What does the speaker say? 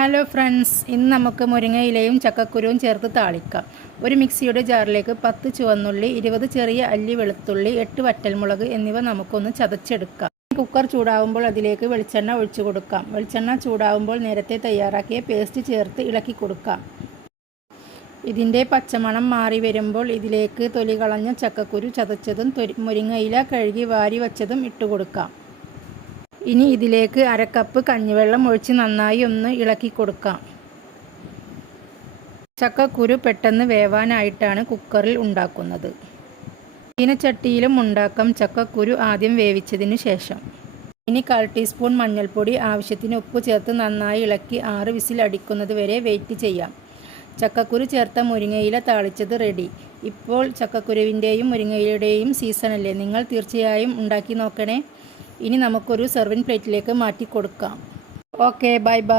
Hello friends, ഇന്ന് നമുക്ക് മുരിങ്ങയിലയും ചക്കക്കുരുവും ചേർത്ത് താളിക്കാം. ഒരു മിക്സിയുടെ ജാറിലേക്ക് 10 ചുവന്നുള്ളി, 20 ചെറിയ അല്ലി വെളുത്തുള്ളി, 8 വറ്റൽമുളക് എന്നിവ നമുക്കൊന്ന് ചതച്ചെടുക്കാം. കുക്കർ ചൂടാവുമ്പോൾ അതിലേക്ക് വെളിച്ചെണ്ണ ഒഴിച്ചു കൊടുക്കാം. വെളിച്ചെണ്ണ ചൂടാവുമ്പോൾ നേരത്തെ തയ്യാറാക്കിയ പേസ്റ്റ് ചേർത്ത് ഇളക്കി കൊടുക്കാം. ഇതിൻ്റെ പച്ചമണം മാറി വരുമ്പോൾ ഇതിലേക്ക് തൊലി കളഞ്ഞ ചക്കക്കുരു ചതച്ചതും മുരിങ്ങയില കഴുകി വാരി വച്ചതും ഇട്ടുകൊടുക്കാം. ഇനി ഇതിലേക്ക് അരക്കപ്പ് കഞ്ഞിവെള്ളം ഒഴിച്ച് നന്നായി ഒന്ന് ഇളക്കി കൊടുക്കാം. ചക്കക്കുരു പെട്ടെന്ന് വേവാനായിട്ടാണ് കുക്കറിൽ ഉണ്ടാക്കുന്നത്. ചീനച്ചട്ടിയിലും ഉണ്ടാക്കാം ചക്കക്കുരു ആദ്യം വേവിച്ചതിന് ശേഷം. ഇനി 1/4 ടീസ്പൂൺ മഞ്ഞൾപ്പൊടി, ആവശ്യത്തിന് ഉപ്പ് ചേർത്ത് നന്നായി ഇളക്കി 6 വിസിൽ അടിക്കുന്നത് വരെ വെയിറ്റ് ചെയ്യാം. ചക്കക്കുരു ചേർത്ത മുരിങ്ങയില താളിച്ചത് റെഡി. ഇപ്പോൾ ചക്കക്കുരുവിൻ്റെയും മുരിങ്ങയിലയുടെയും സീസണല്ലേ, നിങ്ങൾ തീർച്ചയായും ഉണ്ടാക്കി നോക്കണേ. ഇനി നമുക്കൊരു സെർവിങ് പ്ലേറ്റിലേക്ക് മാറ്റി കൊടുക്കാം. Okay, bye bye.